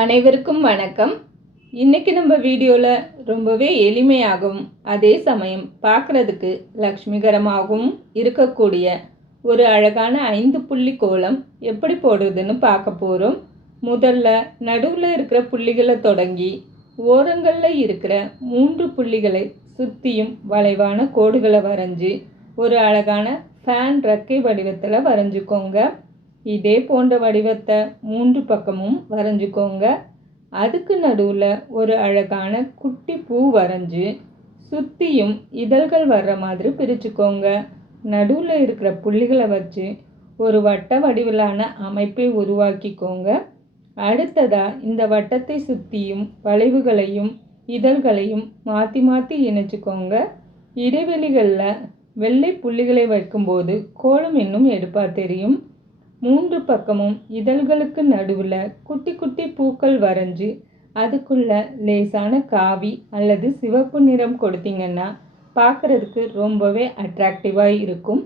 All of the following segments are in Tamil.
அனைவருக்கும் வணக்கம். இன்னைக்கு நம்ம வீடியோவில் ரொம்பவே எளிமையாகவும் அதே சமயம் பார்க்குறதுக்கு லக்ஷ்மிகரமாகவும் இருக்கக்கூடிய ஒரு அழகான 5 புள்ளி கோலம் எப்படி போடுறதுன்னு பார்க்க போகிறோம். முதல்ல நடுவில் இருக்கிற புள்ளிகளை தொடங்கி ஓரங்களில் இருக்கிற 3 புள்ளிகளை சுற்றியும் வளைவான கோடுகளை வரைஞ்சி ஒரு அழகான ஃபேன் ரெக்கை வடிவத்தில் வரைஞ்சிக்கோங்க. இதே போன்ற வடிவத்தை 3 பக்கமும் வரைஞ்சிக்கோங்க. அதுக்கு நடுவில் ஒரு அழகான குட்டி பூ வரைஞ்சி சுற்றியும் இதழ்கள் வர்ற மாதிரி பிரிச்சுக்கோங்க. நடுவில் இருக்கிற புள்ளிகளை வச்சு ஒரு வட்ட வடிவிலான அமைப்பை உருவாக்கிக்கோங்க. அடுத்ததாக இந்த வட்டத்தை சுற்றியும் வளைவுகளையும் இதழ்களையும் மாற்றி மாற்றி இணைச்சிக்கோங்க. இடைவெளிகளில் வெள்ளை புள்ளிகளை வைக்கும்போது கோலம் இன்னும் எடுப்பாக தெரியும். 3 பக்கமும் இதழ்களுக்கு நடுவில் குட்டி குட்டி பூக்கள் வரைஞ்சி அதுக்குள்ள லேசான காவி அல்லது சிவப்பு நிறம் கொடுத்தீங்கன்னா பார்க்குறதுக்கு ரொம்பவே அட்ராக்டிவாக இருக்கும்.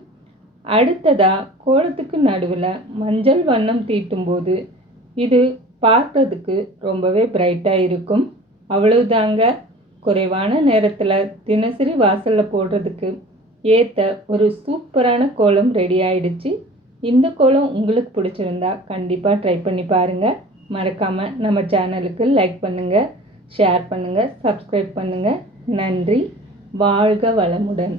அடுத்ததாக கோலத்துக்கு நடுவில் மஞ்சள் வண்ணம் தீட்டும்போது இது பார்க்குறதுக்கு ரொம்பவே பிரைட்டாக இருக்கும். அவ்வளவுதாங்க. குறைவான நேரத்தில் தினசரி வாசலில் போடுறதுக்கு ஏற்ற ஒரு சூப்பரான கோலம் ரெடி ஆயிடுச்சு. இந்த கோலம் உங்களுக்கு பிடிச்சிருந்தா கண்டிப்பாக ட்ரை பண்ணி பாருங்கள். மறக்காமல் நம்ம சேனலுக்கு லைக் பண்ணுங்கள், ஷேர் பண்ணுங்கள், சப்ஸ்கிரைப் பண்ணுங்கள். நன்றி. வாழ்க வளமுடன்.